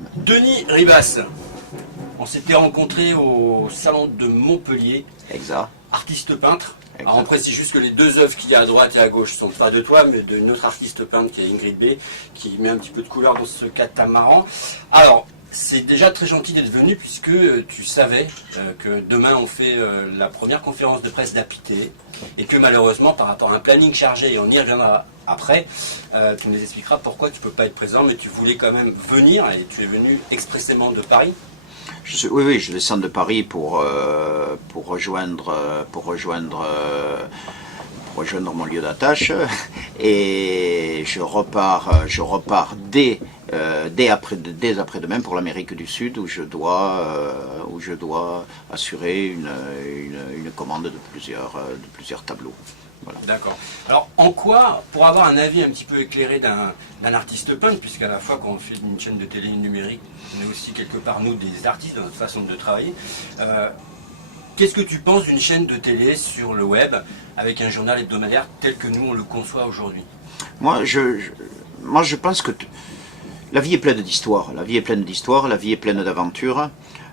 rime. Denis Ribas, on s'était rencontrés au salon de Montpellier. Exact. Artiste peintre. Exact. Alors on précise juste que les deux œuvres qu'il y a à droite et à gauche sont pas de toi, mais d'une autre artiste peintre qui est Ingrid B, qui met un petit peu de couleur dans ce catamaran. Alors, c'est déjà très gentil d'être venu puisque tu savais que demain on fait la première conférence de presse d'Apité et que malheureusement par rapport à un planning chargé, et on y reviendra après, tu nous expliqueras pourquoi tu ne peux pas être présent, mais tu voulais quand même venir et tu es venu expressément de Paris. Oui, je descends de Paris pour rejoindre mon lieu d'attache et je repars dès après-demain pour l'Amérique du Sud où je dois assurer une commande de plusieurs tableaux. Voilà. D'accord. Alors, en quoi, pour avoir un avis un petit peu éclairé d'un artiste peintre, puisqu'à la fois quand on fait une chaîne de télé numérique, on est aussi quelque part, nous, des artistes dans notre façon de travailler, qu'est-ce que tu penses d'une chaîne de télé sur le web, avec un journal hebdomadaire tel que nous, on le conçoit aujourd'hui? Moi, je pense que la vie est pleine d'histoires, la vie est pleine d'histoires, la vie est pleine d'aventures.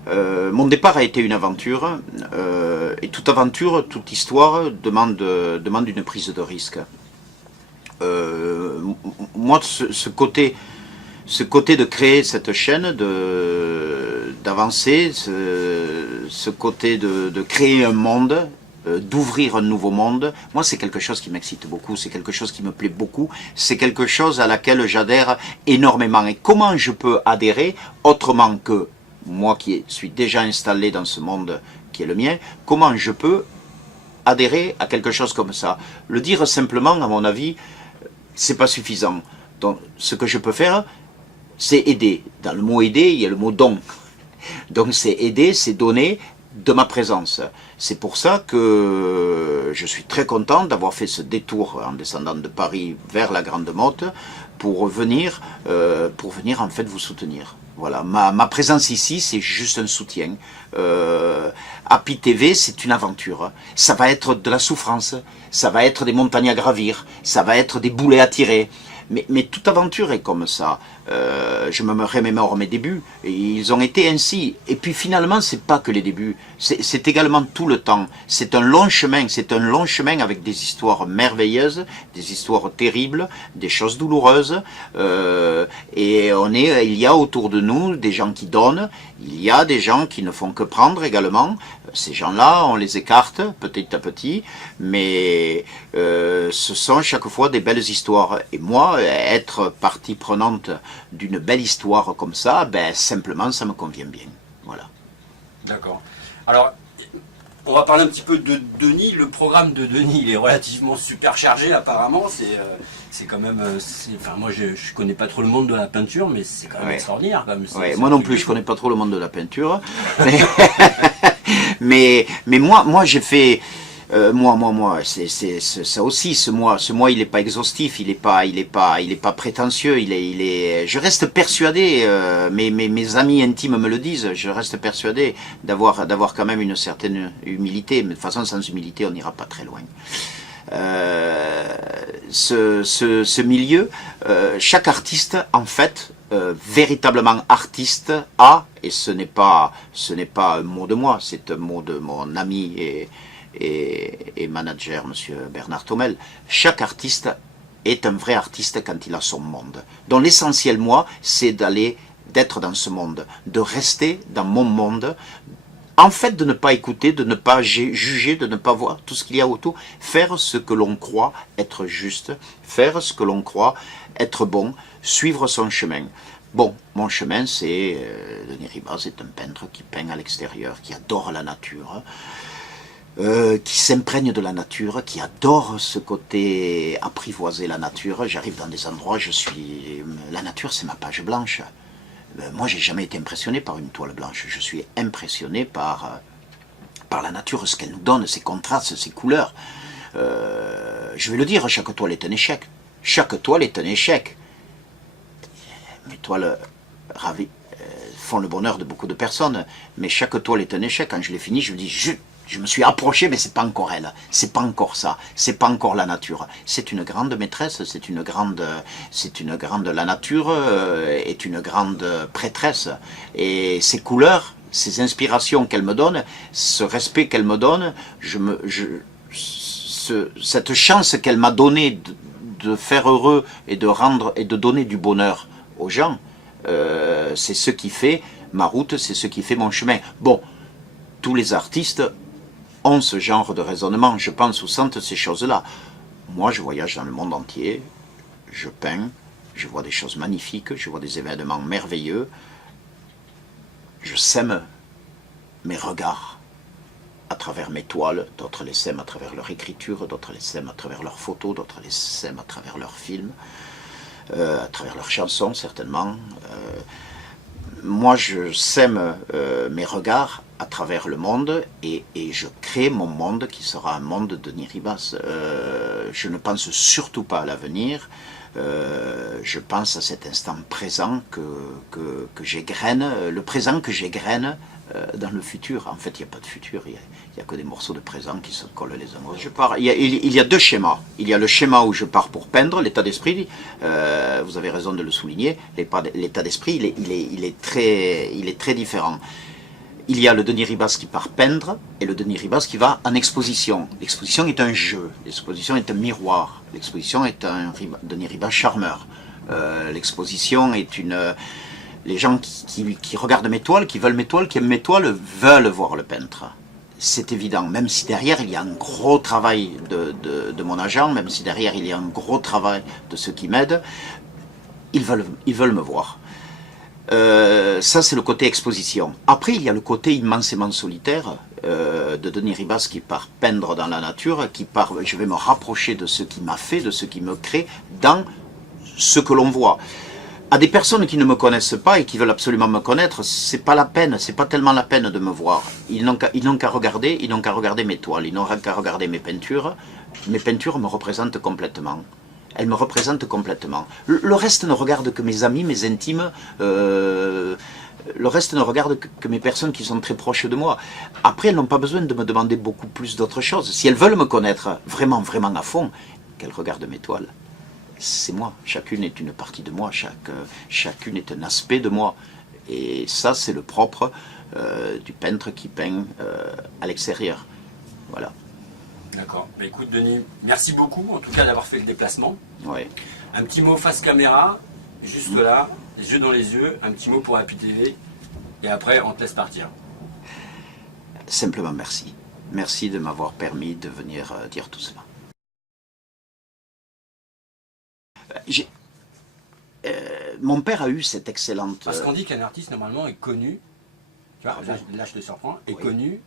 Mon départ a été une aventure, et toute aventure, toute histoire demande une prise de risque. Moi, ce côté de créer cette chaîne, d'avancer, ce côté de créer un monde, d'ouvrir un nouveau monde, moi c'est quelque chose qui m'excite beaucoup, c'est quelque chose qui me plaît beaucoup, c'est quelque chose à laquelle j'adhère énormément. Et comment je peux adhérer autrement que moi qui suis déjà installé dans ce monde qui est le mien, comment je peux adhérer à quelque chose comme ça? Le dire simplement, à mon avis, c'est pas suffisant. Donc, ce que je peux faire, c'est aider. Dans le mot aider, il y a le mot don. Donc, c'est aider, c'est donner de ma présence. C'est pour ça que je suis très content d'avoir fait ce détour en descendant de Paris vers la Grande Motte pour venir en fait vous soutenir. Voilà, ma présence ici, c'est juste un soutien. Happy TV, c'est une aventure. Ça va être de la souffrance, ça va être des montagnes à gravir, ça va être des boulets à tirer. Mais toute aventure est comme ça. Je me remémore mes débuts, et ils ont été ainsi. Et puis finalement, c'est pas que les débuts, c'est également tout le temps. C'est un long chemin avec des histoires merveilleuses, des histoires terribles, des choses douloureuses. Et il y a autour de nous des gens qui donnent, il y a des gens qui ne font que prendre également. Ces gens-là, on les écarte petit à petit, mais ce sont chaque fois des belles histoires. Et moi, être partie prenante d'une belle histoire comme ça, ben simplement ça me convient bien. Voilà. D'accord. Alors, on va parler un petit peu de Denis. Le programme de Denis, il est relativement super chargé apparemment. C'est quand même... Enfin, moi, je connais pas trop le monde de la peinture, mais c'est quand même extraordinaire. Quand même. Ouais, moi non plus, je connais pas trop le monde de la peinture. mais moi j'ai fait... c'est ça aussi. Ce mois, il n'est pas exhaustif, il est pas prétentieux. Je reste persuadé. Mes amis intimes me le disent. Je reste persuadé d'avoir quand même une certaine humilité. Mais de toute façon, sans humilité, on n'ira pas très loin. Ce milieu, chaque artiste, en fait, véritablement artiste, et ce n'est pas un mot de moi, c'est un mot de mon ami et manager, monsieur Bernard Thomel. Chaque artiste est un vrai artiste quand il a son monde. Donc l'essentiel, moi, c'est d'être dans ce monde, de rester dans mon monde, en fait de ne pas écouter, de ne pas juger, de ne pas voir tout ce qu'il y a autour, faire ce que l'on croit être juste, faire ce que l'on croit être bon, suivre son chemin. Bon, mon chemin, c'est... Denis Ribas est un peintre qui peint à l'extérieur, qui adore la nature, qui s'imprègne de la nature, qui adore ce côté apprivoiser la nature. J'arrive dans des endroits, la nature, c'est ma page blanche. Moi, j'ai jamais été impressionné par une toile blanche. Je suis impressionné par la nature, ce qu'elle nous donne, ses contrastes, ses couleurs. Je vais le dire, chaque toile est un échec. Chaque toile est un échec. Mes toiles font le bonheur de beaucoup de personnes, mais chaque toile est un échec. Quand je l'ai fini, je me dis, Je me suis approché, mais c'est pas encore elle, c'est pas encore ça, c'est pas encore la nature. C'est une grande maîtresse, la nature est une grande prêtresse. Et ces couleurs, ces inspirations qu'elle me donne, ce respect qu'elle me donne, cette chance qu'elle m'a donnée de faire heureux et de rendre et de donner du bonheur aux gens, c'est ce qui fait ma route, c'est ce qui fait mon chemin. Bon, tous les artistes ont ce genre de raisonnement, je pense, ou sentent ces choses-là. Moi, je voyage dans le monde entier, je peins, je vois des choses magnifiques, je vois des événements merveilleux, je sème mes regards à travers mes toiles, d'autres les sèment à travers leur écriture, d'autres les sèment à travers leurs photos, d'autres les sèment à travers leurs films, à travers leurs chansons certainement. Moi, je sème mes regards à travers le monde et je crée mon monde qui sera un monde de Denis Ribas. Je ne pense surtout pas à l'avenir. Je pense à cet instant présent que j'égrène, le présent que j'égrène dans le futur. En fait, il n'y a pas de futur, il n'y a que des morceaux de présent qui se collent les uns aux autres. Il y a deux schémas. Il y a le schéma où je pars pour peindre, l'état d'esprit, vous avez raison de le souligner, l'état d'esprit, il est très différent. Il y a le Denis Ribas qui part peindre et le Denis Ribas qui va en exposition. L'exposition est un jeu, l'exposition est un miroir, l'exposition est un Denis Ribas charmeur. L'exposition est une... Les gens qui regardent mes toiles, qui veulent mes toiles, qui aiment mes toiles, veulent voir le peintre. C'est évident, même si derrière il y a un gros travail de mon agent, même si derrière il y a un gros travail de ceux qui m'aident, ils veulent me voir. Ça c'est le côté exposition. Après il y a le côté immensément solitaire de Denis Ribas qui part peindre dans la nature, je vais me rapprocher de ce qui m'a fait, de ce qui me crée dans ce que l'on voit. À des personnes qui ne me connaissent pas et qui veulent absolument me connaître, c'est pas la peine, c'est pas tellement la peine de me voir. Ils n'ont qu'à regarder mes toiles, ils n'ont qu'à regarder mes peintures. Mes peintures me représentent complètement. Elles me représentent complètement. Le reste ne regarde que mes amis, mes intimes, le reste ne regarde que mes personnes qui sont très proches de moi. Après, elles n'ont pas besoin de me demander beaucoup plus d'autres choses. Si elles veulent me connaître vraiment, vraiment à fond, qu'elles regardent mes toiles. C'est moi, chacune est une partie de moi, chacune est un aspect de moi. Et ça, c'est le propre du peintre qui peint à l'extérieur. Voilà. D'accord. Bah, écoute, Denis, merci beaucoup en tout cas d'avoir fait le déplacement. Ouais. Un petit mot face caméra, juste là, les yeux dans les yeux, un petit mot pour Happy TV, et après on te laisse partir. Simplement merci. Merci de m'avoir permis de venir dire tout cela. Mon père a eu cette excellente... Parce qu'on dit qu'un artiste normalement est connu, tu vois, là je te surprends, est connu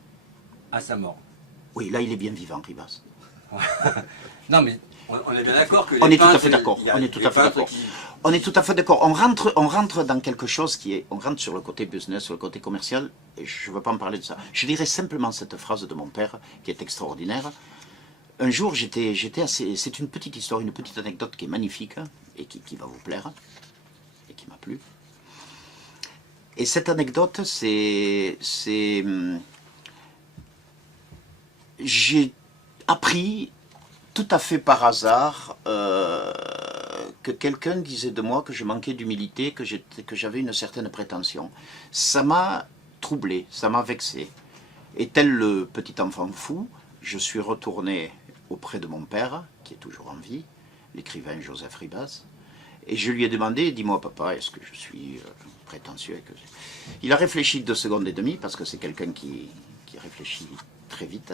à sa mort. Oui, là il est bien vivant, Ribas. Non mais on est bien d'accord que... On est tout à fait d'accord. On est tout à fait d'accord. On est tout à fait d'accord. On rentre dans quelque chose qui est... On rentre sur le côté business, sur le côté commercial, et je ne veux pas en parler de ça. Je dirais simplement cette phrase de mon père, qui est extraordinaire. Un jour, j'étais assez... C'est une petite histoire, une petite anecdote qui est magnifique, et qui va vous plaire, et qui m'a plu. Et cette anecdote, c'est... J'ai appris, tout à fait par hasard, que quelqu'un disait de moi que je manquais d'humilité, que j'avais une certaine prétention. Ça m'a troublé, ça m'a vexé. Et tel le petit enfant fou, je suis retourné auprès de mon père, qui est toujours en vie, l'écrivain Joseph Ribas, et je lui ai demandé, dis-moi papa, est-ce que je suis prétentieux? Il a réfléchi 2 secondes et demie, parce que c'est quelqu'un qui réfléchit très vite,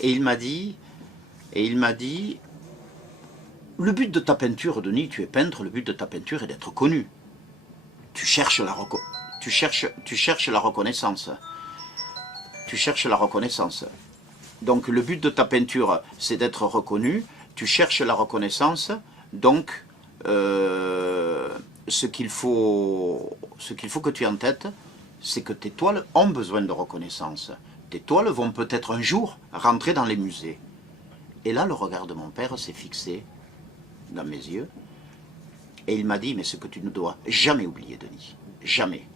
et il m'a dit, le but de ta peinture, Denis, tu es peintre, le but de ta peinture est d'être connu. Tu cherches la reconnaissance. Tu cherches la reconnaissance. Donc le but de ta peinture, c'est d'être reconnu. Tu cherches la reconnaissance. Donc ce qu'il faut que tu aies en tête, c'est que tes toiles ont besoin de reconnaissance. Tes toiles vont peut-être un jour rentrer dans les musées. Et là, le regard de mon père s'est fixé dans mes yeux. Et il m'a dit, mais ce que tu ne dois jamais oublier, Denis, jamais,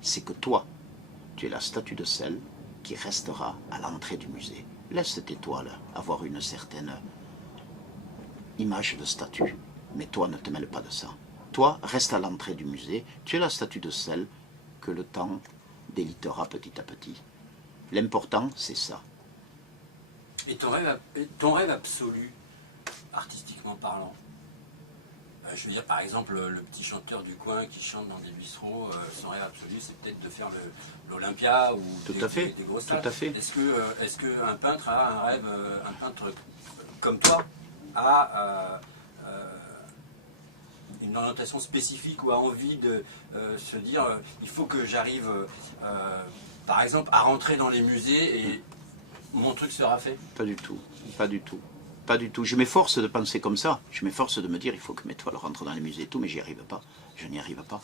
c'est que toi, tu es la statue de sel qui restera à l'entrée du musée. Laisse tes toiles avoir une certaine image de statue, mais toi ne te mêle pas de ça. Toi, reste à l'entrée du musée, tu es la statue de celle que le temps délitera petit à petit. L'important, c'est ça. Et ton rêve absolu, artistiquement parlant, je veux dire, par exemple, le petit chanteur du coin qui chante dans des bistrots, son rêve absolu, c'est peut-être de faire l'Olympia ou des grosses salles. Tout à fait. Est-ce qu'un peintre a un rêve, un peintre comme toi a une orientation spécifique ou a envie de se dire il faut que j'arrive, par exemple, à rentrer dans les musées et mon truc sera fait? Pas du tout, pas du tout. Pas du tout. Je m'efforce de penser comme ça. Je m'efforce de me dire il faut que mes toiles rentrent dans les musées et tout, mais j'y arrive pas. Je n'y arrive pas.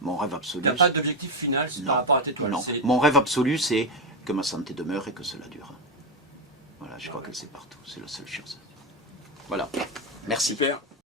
Mon rêve absolu. Tu n'as pas d'objectif final par rapport à tes toiles? Non. Mon rêve absolu, c'est que ma santé demeure et que cela dure. Voilà, je crois que c'est partout. C'est la seule chose. Voilà. Merci. Super.